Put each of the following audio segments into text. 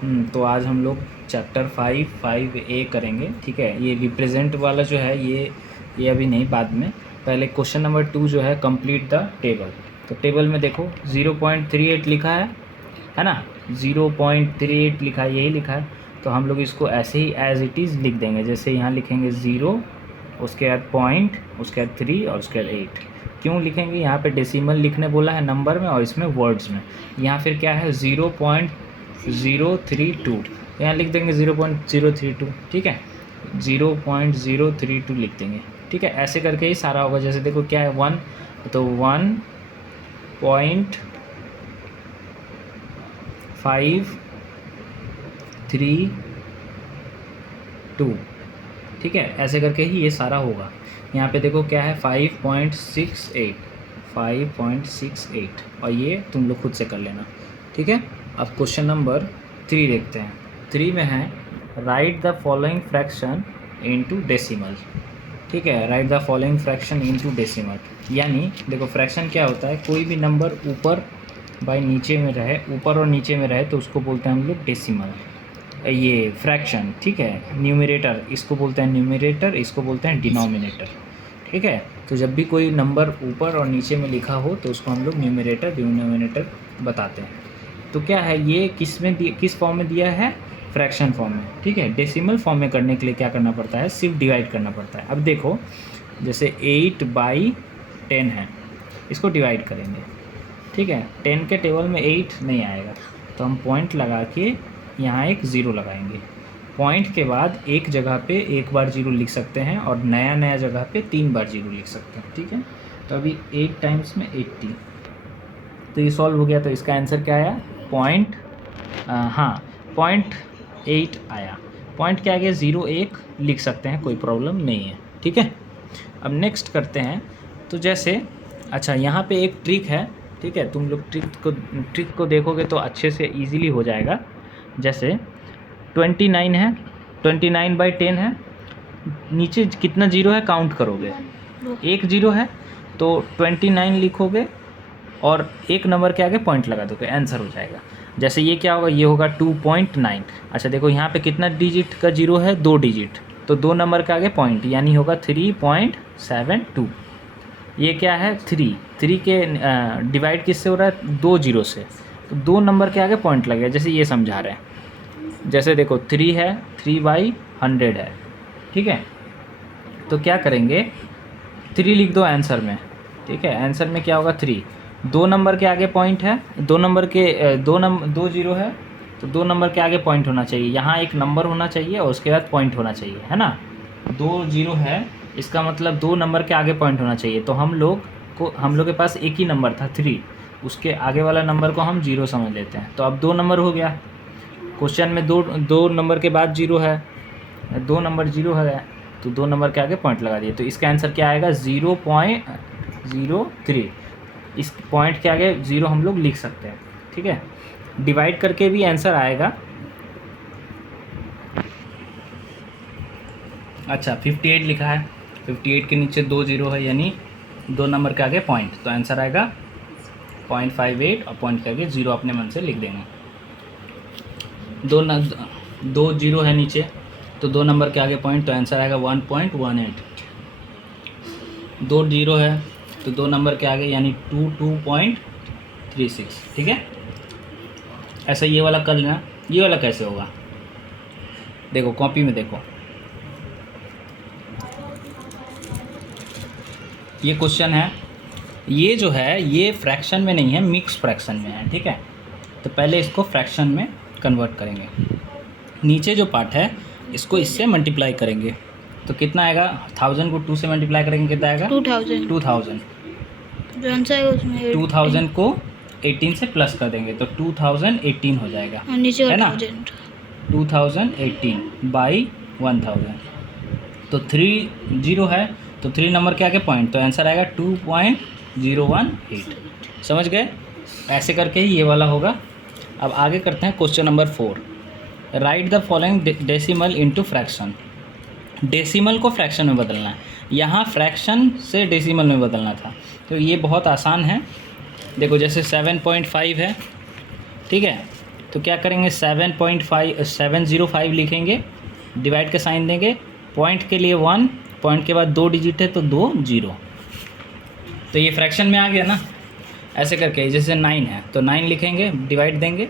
तो आज हम लोग चैप्टर 5A करेंगे। ठीक है, ये रिप्रेजेंट वाला जो है ये अभी नहीं, बाद में। पहले क्वेश्चन नंबर 2 जो है कंप्लीट द टेबल। तो टेबल में देखो 0.38 लिखा है ना, 0.38 लिखा है, यही लिखा है। तो हम लोग इसको ऐसे ही एज इट इज़ लिख देंगे। जैसे यहाँ लिखेंगे 0, उसके बाद पॉइंट, उसके बाद 3 और उसके बाद 8। क्यों लिखेंगे? यहाँ पे डेसिमल लिखने बोला है नंबर में और इसमें वर्ड्स में। यहाँ फिर क्या है 0.032, यहाँ लिख देंगे 0.032। ठीक है, 0.032 लिख देंगे। ठीक है, ऐसे करके ही सारा होगा। जैसे देखो क्या है 1, तो 1.532। ठीक है, ऐसे करके ही ये सारा होगा। यहाँ पे देखो क्या है 5.68 और ये तुम लोग खुद से कर लेना। ठीक है, अब क्वेश्चन नंबर 3 देखते हैं। 3 में है right the following fraction into decimal. ठीक है, right the following fraction into decimal, यानी देखो फ्रैक्शन क्या होता है, कोई भी नंबर ऊपर बाई नीचे में रहे, ऊपर और नीचे में रहे तो उसको बोलते हैं हम लोग डेसिमल, ये फ्रैक्शन। ठीक है, न्यूमरेटर इसको बोलते हैं न्यूमरेटर, इसको बोलते हैं डिनोमिनेटर। ठीक है, तो जब भी कोई नंबर ऊपर और नीचे में लिखा हो तो उसको हम लोग न्यूमरेटर डिनोमिनेटर बताते हैं। तो क्या है ये किस फॉर्म में दिया है? फ्रैक्शन फॉर्म में। ठीक है, डेसिमल फॉर्म में करने के लिए क्या करना पड़ता है? सिर्फ डिवाइड करना पड़ता है। अब देखो जैसे 8/10 है, इसको डिवाइड करेंगे। ठीक है, 10 के टेबल में 8 नहीं आएगा, तो हम पॉइंट लगा के यहाँ एक ज़ीरो लगाएंगे। पॉइंट के बाद एक जगह पे एक बार ज़ीरो लिख सकते हैं और नया जगह पे 3 बार ज़ीरो लिख सकते हैं। ठीक है, तो अभी 8 टाइम्स में 80, तो ये सॉल्व हो गया। तो इसका आंसर क्या आया? 0.8 आया। पॉइंट के आगे 0.1 लिख सकते हैं, कोई प्रॉब्लम नहीं है। ठीक है, अब नेक्स्ट करते हैं। तो जैसे अच्छा यहाँ पे एक ट्रिक है। ठीक है, तुम लोग ट्रिक को देखोगे तो अच्छे से इजीली हो जाएगा। जैसे 29 है, 29/10 है, नीचे कितना जीरो है काउंट करोगे, एक जीरो है तो 29 लिखोगे और एक नंबर के आगे पॉइंट लगा दोगे, आंसर हो जाएगा। जैसे ये क्या होगा, ये होगा 2.9। अच्छा देखो यहाँ पे कितना डिजिट का जीरो है? 2 डिजिट, तो 2 नंबर के आगे पॉइंट, यानी होगा 3.72। ये क्या है 3 के डिवाइड किससे हो रहा है? 2 जीरो से, तो 2 नंबर के आगे पॉइंट लगेगा। जैसे ये समझा रहे हैं, जैसे देखो 3 है, 3/100 है। ठीक है, तो क्या करेंगे 3 लिख दो आंसर में। ठीक है, आंसर में क्या होगा 3, 2 नंबर के आगे पॉइंट है, 2 नंबर के 2 जीरो है, तो 2 नंबर के आगे पॉइंट होना चाहिए। यहाँ एक नंबर होना चाहिए और उसके बाद पॉइंट होना चाहिए, है ना। 2 जीरो है, इसका मतलब 2 नंबर के आगे पॉइंट होना चाहिए। तो हम लोग के पास एक ही नंबर था 3, उसके आगे वाला नंबर को हम 0 समझ लेते हैं। तो अब 2 नंबर हो गया। क्वेश्चन में दो नंबर के बाद 0 है, 2 नंबर 0 है, तो 2 नंबर के आगे पॉइंट लगा दिए। तो इसका आंसर क्या आएगा? 0.03। इस पॉइंट के आगे 0 हम लोग लिख सकते हैं। ठीक है, डिवाइड करके भी आंसर आएगा। अच्छा 58 लिखा है, 58 के नीचे 2 जीरो है, यानी 2 नंबर के आगे पॉइंट, तो आंसर आएगा 0.58 और पॉइंट के आगे 0 अपने मन से लिख देंगे। 2 जीरो है नीचे, तो 2 नंबर के आगे पॉइंट, तो आंसर आएगा 1.18। 2 जीरो है तो 2 नंबर के आगे यानी 2.36। ठीक है, ऐसा ये वाला कर लेना। ये वाला कैसे होगा देखो, कॉपी में देखो, ये क्वेश्चन है। ये जो है ये फ्रैक्शन में नहीं है, मिक्स फ्रैक्शन में है। ठीक है, तो पहले इसको फ्रैक्शन में कन्वर्ट करेंगे। नीचे जो पार्ट है इसको इससे मल्टीप्लाई करेंगे, तो कितना आएगा? 1000 को 2 से मल्टीप्लाई करेंगे, कितना आएगा? 2000। जो आंसर है उसमें 2000 को 18 से प्लस कर देंगे तो 2018 हो जाएगा, है ना। 2018/1000, तो 3 जीरो है, तो 3 नंबर के आगे पॉइंट, तो आंसर आएगा 2.018। समझ गए? ऐसे करके ही ये वाला होगा। अब आगे करते हैं question number 4। Right the following decimal into fraction. Decimal को फ्रैक्शन में बदलना है, यहाँ फ्रैक्शन से डेसिमल में बदलना था। तो ये बहुत आसान है। देखो जैसे 7.5 है, ठीक है, तो क्या करेंगे 7.705 लिखेंगे, डिवाइड का साइन देंगे, पॉइंट के लिए 1, पॉइंट के बाद 2 डिजिट है तो 2 0। तो ये फ्रैक्शन में आ गया ना। ऐसे करके जैसे 9 है तो 9 लिखेंगे, डिवाइड देंगे,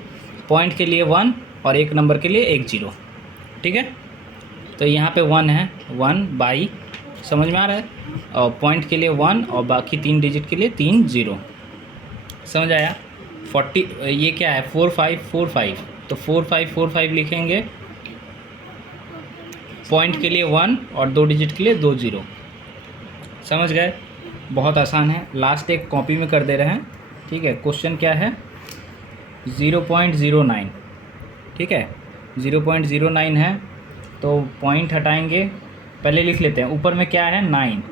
पॉइंट के लिए 1 और एक नंबर के लिए 1 0। ठीक है, तो यहाँ पे 1 है, 1 बाई, समझ में आ रहा है, और पॉइंट के लिए 1 और बाकी 3 डिजिट के लिए 3 0। समझ आया। 40 ये क्या है 4545, तो 4545 लिखेंगे, पॉइंट के लिए 1 और 2 डिजिट के लिए 2 0। समझ गए, बहुत आसान है। लास्ट एक कॉपी में कर दे रहे हैं। ठीक है, क्वेश्चन क्या है 0.09। ठीक है, 0.09 है, तो पॉइंट हटाएंगे, पहले लिख लेते हैं, ऊपर में क्या है 9,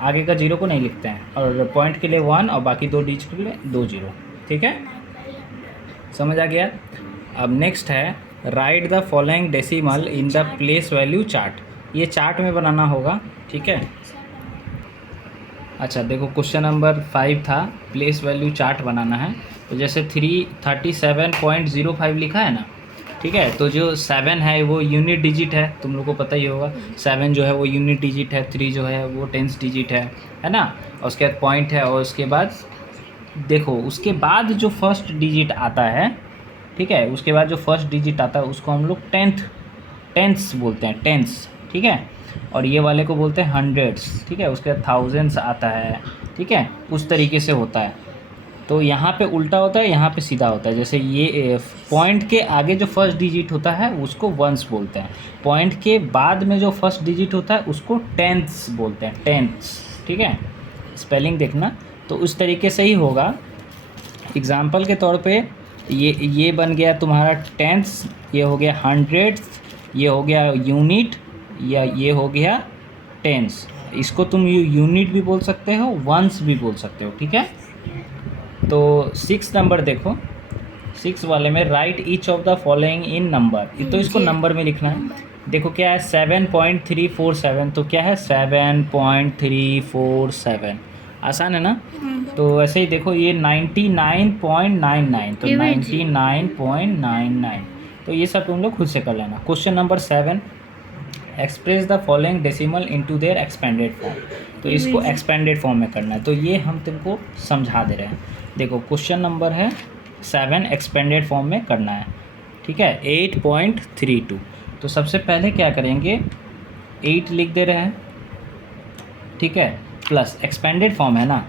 आगे का 0 को नहीं लिखते हैं, और पॉइंट के लिए 1 और बाकी 2 डिजिट के लिए 2 0। ठीक है, समझ आ गया। अब नेक्स्ट है right the following decimal in the place value chart. ये चार्ट में बनाना होगा। ठीक है, अच्छा देखो क्वेश्चन नंबर 5 था, प्लेस वैल्यू चार्ट बनाना है। तो जैसे 337.05 लिखा है ना, ठीक है, तो जो 7 है वो यूनिट डिजिट है, तुम लोग को पता ही होगा। 7 जो है वो यूनिट डिजिट है, 3 जो है वो टेंस डिजिट है ना। और उसके बाद पॉइंट है, और उसके बाद देखो उसके बाद जो फर्स्ट डिजिट आता है, ठीक है, उसके बाद जो फर्स्ट डिजिट आता है उसको हम लोग टेंस बोलते हैं, टेंस। ठीक है, और ये वाले को बोलते हैं हंड्रेड्स। ठीक है, उसके बाद थाउजेंड्स आता है। ठीक है, उस तरीके से होता है। तो यहाँ पे उल्टा होता है, यहाँ पे सीधा होता है। जैसे ये पॉइंट के आगे जो फर्स्ट डिजिट होता है उसको वंस बोलते हैं, पॉइंट के बाद में जो फर्स्ट डिजिट होता है उसको टेंथ्स बोलते हैं, टेंथ्स। ठीक है, स्पेलिंग देखना, तो उस तरीके से ही होगा। एग्जाम्पल के तौर पे ये बन गया तुम्हारा टेंथ्स, ये हो गया हंड्रेड्स, ये हो गया यूनिट, या ये हो गया टेंस। इसको तुम यूनिट भी बोल सकते हो, वंस भी बोल सकते हो। ठीक है, तो 6 नंबर देखो, 6 वाले में right each of the following in number, तो इसको नंबर में लिखना है। देखो क्या है 7.347, तो क्या है 7.347, आसान है ना। तो ऐसे ही देखो ये 99.99, तो 99.99, तो ये सब तुम लोग खुद से कर लेना। Question number 7, express the following decimal into their expanded form. तो इसको एक्सपेंडेड फॉर्म में करना है, तो ये हम तुमको समझा दे रहे हैं। देखो क्वेश्चन नंबर है 7, एक्सपेंडेड फॉर्म में करना है। ठीक है, 8.32। तो सबसे पहले क्या करेंगे 8 लिख दे रहे हैं, ठीक है, प्लस एक्सपेंडेड फॉर्म है ना,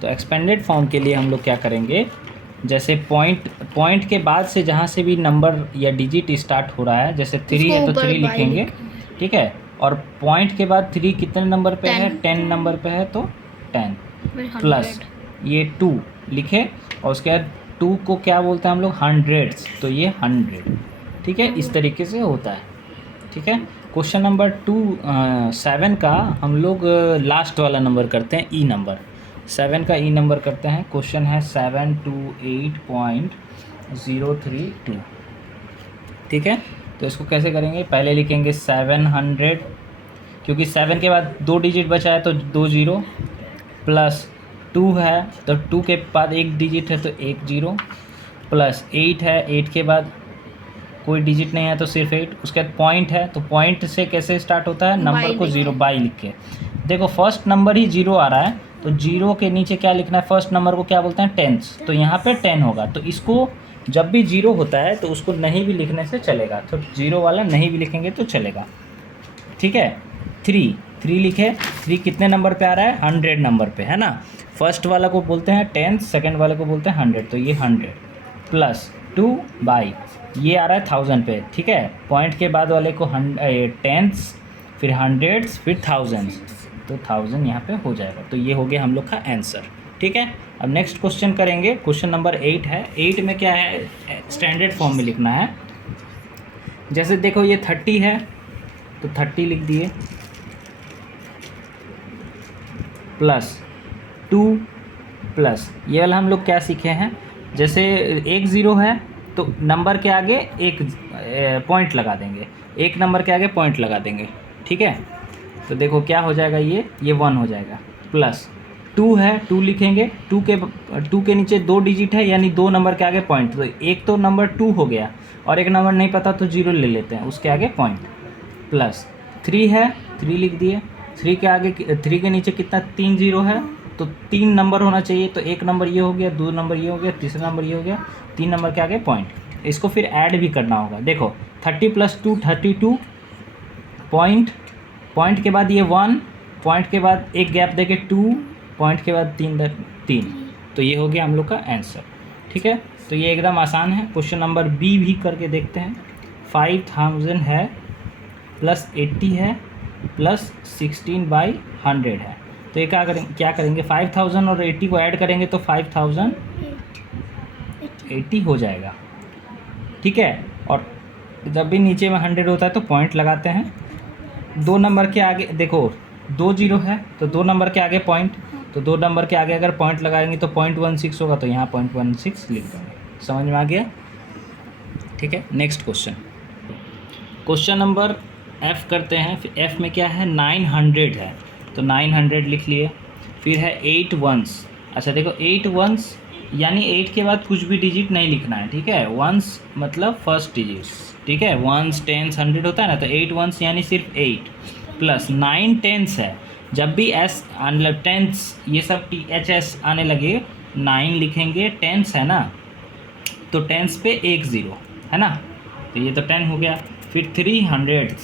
तो एक्सपेंडेड फॉर्म के लिए हम लोग क्या करेंगे, जैसे पॉइंट के बाद से जहाँ से भी नंबर या डिजिट स्टार्ट हो रहा है, जैसे 3 है तो 3 लिखेंगे। ठीक है, और पॉइंट के बाद 3 कितने नंबर पे है, 10 नंबर पे है, तो 10 प्लस ये 2 लिखे, और उसके बाद 2 को क्या बोलते हैं हम लोग हंड्रेड्स, तो ये 100। ठीक है, इस तरीके से होता है। ठीक है, क्वेश्चन नंबर 7 का हम लोग लास्ट वाला नंबर करते हैं, ई नंबर। 7 का ई नंबर करते हैं। क्वेश्चन है 728.032। ठीक है, तो इसको कैसे करेंगे, पहले लिखेंगे 700, क्योंकि 7 के बाद 2 डिजिट बचा है तो 2 0, प्लस 2 है तो 2 के बाद 1 डिजिट है तो 1 0, प्लस 8 है, 8 के बाद कोई डिजिट नहीं है तो सिर्फ 8। उसके बाद पॉइंट है, तो पॉइंट से कैसे स्टार्ट होता है, नंबर को 0 बाई लिख के। देखो फर्स्ट नंबर ही 0 आ रहा है, तो 0 के नीचे क्या लिखना है, फर्स्ट नंबर को क्या बोलते हैं टेंस, तो यहाँ पे 10 होगा। तो इसको जब भी 0 होता है तो उसको नहीं भी लिखने से चलेगा, तो 0 वाला नहीं भी लिखेंगे तो चलेगा। ठीक है, 3 लिखे, 3 कितने नंबर पे आ रहा है, 100 नंबर पे है ना। फर्स्ट वाला को बोलते हैं टेंस, सेकंड वाले को बोलते हैं 100, तो ये 100 प्लस 2 बाई ये आ रहा है 1000 पे। ठीक है, पॉइंट के बाद वाले को टेंस, फिर हंड्रेड्स, फिर थाउजेंड्स, तो 1000 यहाँ पे हो जाएगा। तो ये हो गया हम लोग का आंसर। ठीक है, अब नेक्स्ट क्वेश्चन करेंगे। क्वेश्चन नंबर 8 है। 8 में क्या है, स्टैंडर्ड फॉर्म में लिखना है। जैसे देखो ये 30 है तो 30 लिख दिए, प्लस 2 प्लस ये वाला हम लोग क्या सीखे हैं, जैसे 1 0 है तो नंबर के आगे एक पॉइंट लगा देंगे, एक नंबर के आगे पॉइंट लगा देंगे। ठीक है, तो देखो क्या हो जाएगा, ये 1 हो जाएगा, प्लस 2 2 है, 2 लिखेंगे, 2 के नीचे 2 डिजिट है यानी 2 नंबर के आगे पॉइंट, तो एक तो नंबर 2 हो गया और एक नंबर नहीं पता तो 0 ले लेते हैं, उसके आगे पॉइंट, प्लस 3 है, 3 लिख दिए, 3 के आगे 3 के नीचे कितना 3 0 है, तो 3 नंबर होना चाहिए, तो एक नंबर ये हो गया, 2 नंबर ये हो गया, तीसरा नंबर ये हो गया, 3 नंबर के आगे पॉइंट। इसको फिर ऐड भी करना होगा, देखो 30 + 2 32, पॉइंट के बाद ये 1, पॉइंट के बाद एक गैप देके 2, पॉइंट के बाद 3, तो ये हो गया हम लोग का आंसर। ठीक है, तो ये एकदम आसान है। क्वेश्चन नंबर बी भी करके देखते हैं। 5000 है प्लस 80 है प्लस 16/100 है, तो ये क्या करेंगे 5000 और 80 को ऐड करेंगे तो 5080 हो जाएगा। ठीक है, और जब भी नीचे में 100 होता है तो पॉइंट लगाते हैं। 2 नंबर के आगे देखो 2 0 है तो 2 नंबर के आगे पॉइंट, तो 2 नंबर के आगे अगर पॉइंट लगाएंगे तो 0.16 होगा, तो यहाँ 0.16 लिख देंगे। समझ में आ गया? ठीक है, नेक्स्ट क्वेश्चन नंबर F करते हैं। फिर F में क्या है 900 है, तो 900 लिख लिए। फिर है 8 वंस। अच्छा देखो 8 वंस यानी 8 के बाद कुछ भी डिजिट नहीं लिखना है। ठीक है, वंस मतलब फर्स्ट डिजिट। ठीक है, वंस टेंस 100 होता है ना, तो 8 वंस यानी सिर्फ 8 प्लस 9 टेंस है। जब भी एस मतलब टेंस ये सब THS आने लगे 9 लिखेंगे, टेंस है ना, तो टेंस पे 1 0 है ना, तो ये तो 10 हो गया। फिर 300,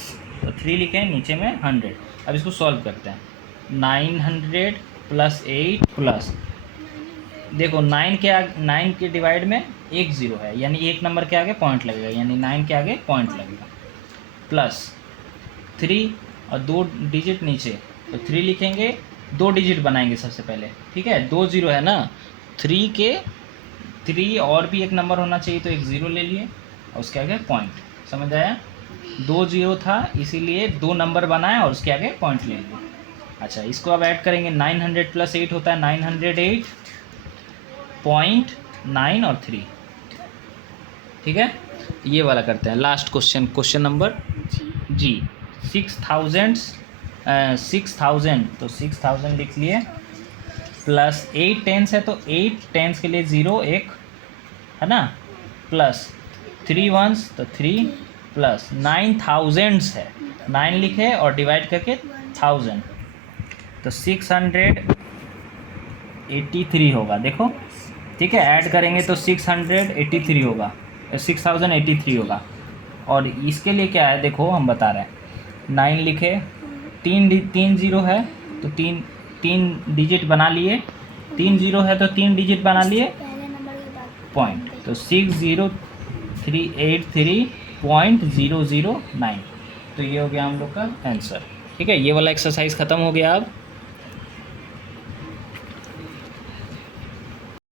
तो 3 लिखें नीचे में 100। अब इसको सॉल्व करते हैं। 900 प्लस 8 प्लस देखो 9 के डिवाइड में 1 0 है यानी एक नंबर के आगे पॉइंट लगेगा, यानी 9 के आगे पॉइंट लगेगा, प्लस 3 और 2 डिजिट नीचे, तो 3 लिखेंगे, 2 डिजिट बनाएंगे सबसे पहले। ठीक है, 2 0 है ना, 3 और भी एक नंबर होना चाहिए, तो एक 0 ले लिए और उसके आगे पॉइंट। समझ आया? 2 0 था इसीलिए 2 नंबर बनाए और उसके आगे पॉइंट ले लिए। अच्छा, इसको अब ऐड करेंगे। 900 प्लस 8 होता है 908, पॉइंट 9 और 3। ठीक है, ये वाला करते हैं। लास्ट क्वेश्चन नंबर जी। 6000 तो 6000 लिख लिए, प्लस 8 टेंस है तो 8 टेंस के लिए 0 1 है ना, प्लस 3 वंस तो 3, प्लस 9000 है, 9 लिखे और डिवाइड करके 1000, तो 683 होगा। देखो ठीक है, ऐड करेंगे तो 683 होगा, 6083 होगा। और इसके लिए क्या है देखो हम बता रहे हैं, 9 लिखे, 3 0 है तो 3 डिजिट बना लिए, 3 0 है तो 3 डिजिट बना लिए, पॉइंट, तो 60383.009, तो ये हो गया हम लोग का आंसर। ठीक है, ये वाला एक्सरसाइज ख़त्म हो गया अब।